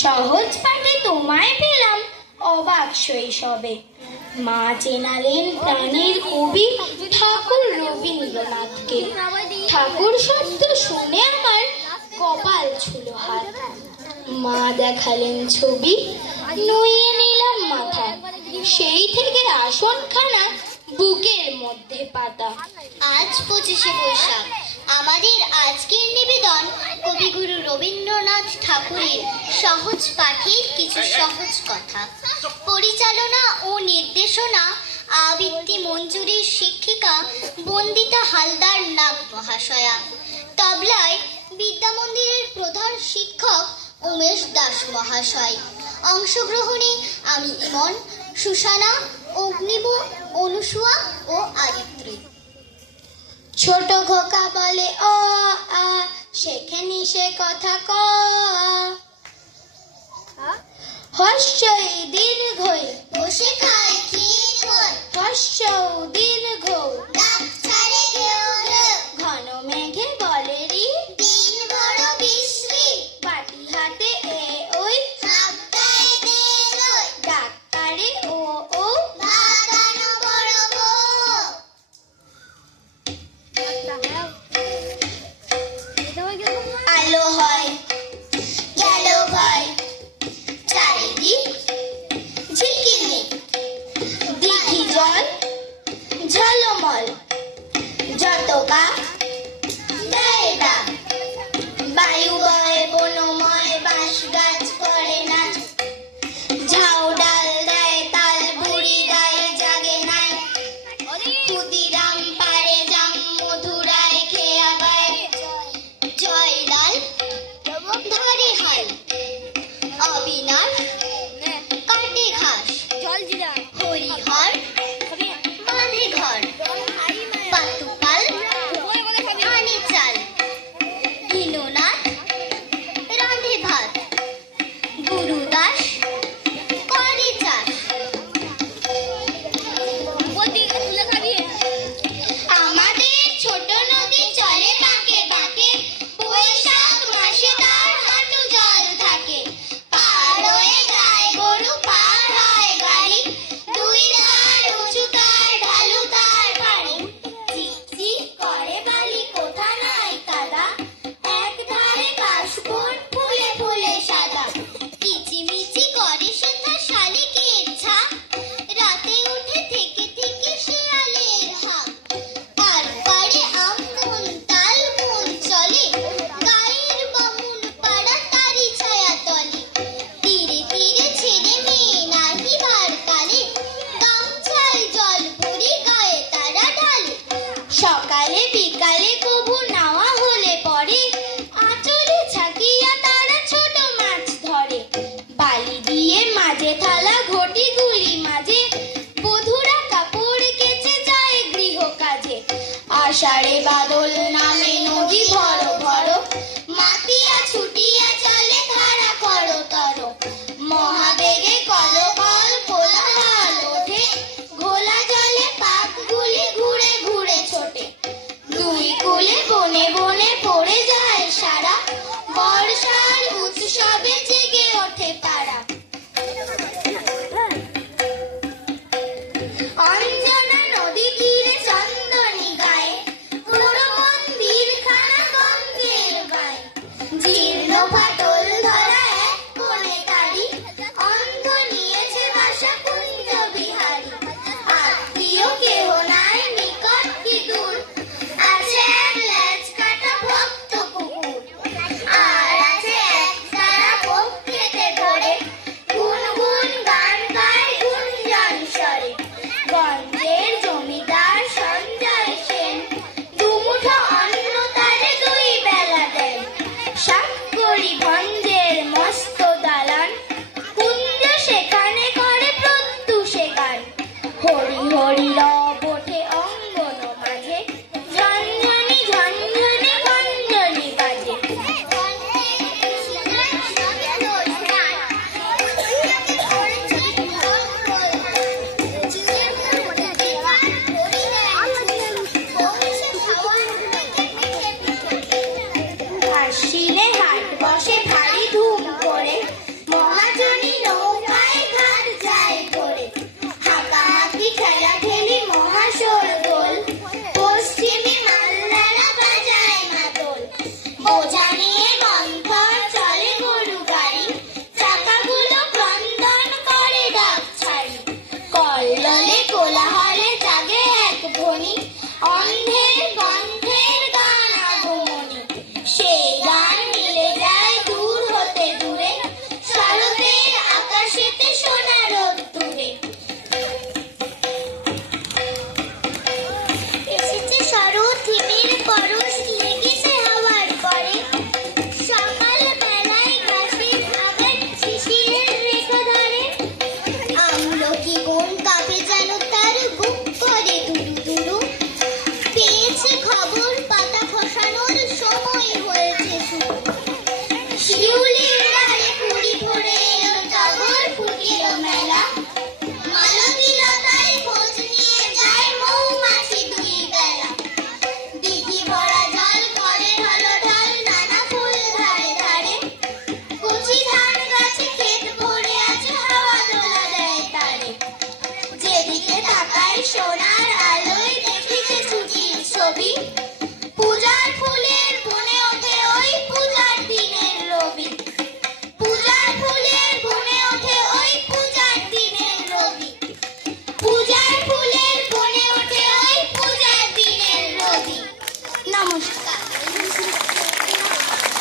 সহজ পাঠে তোমায় পেলাম অবাক শৈশবে। মা চেনালেন প্রাণের কবি ঠাকুর রবীন্দ্রনাথকে। ঠাকুর শব্দ শুনে আমার কপাল ছুলো হাত। মা দেখালেন ছবি, নুইয়ে নিলাম মাথা। সেই থেকে আসনখানা বুকের মধ্যে পাতা। আজ 25শে বৈশাখ। আমাদের আজকের নিবেদন কবিগুরু রবীন্দ্রনাথ ঠাকুরের সহজ পাঠের কিছু সহজ কথা। পরিচালনা ও নির্দেশনা আবৃত্তি মঞ্জুরির শিক্ষিকা বন্দিতা হালদার নাগ মহাশয়া। তবলায় বিদ্যামন্দিরের প্রধান শিক্ষক উমেশ দাস মহাশয়। অংশগ্রহণে আমি ইমন, সুসানা, অগ্নিবু, অনুসুয়া ও আরিত্রী। ছোট খোকা বলে অ আ, শেখেনি সে কথা ক। হর্ষই দীর্ঘই বসে খায় ক্ষীর, হর্ষ দীর্ঘ গাছ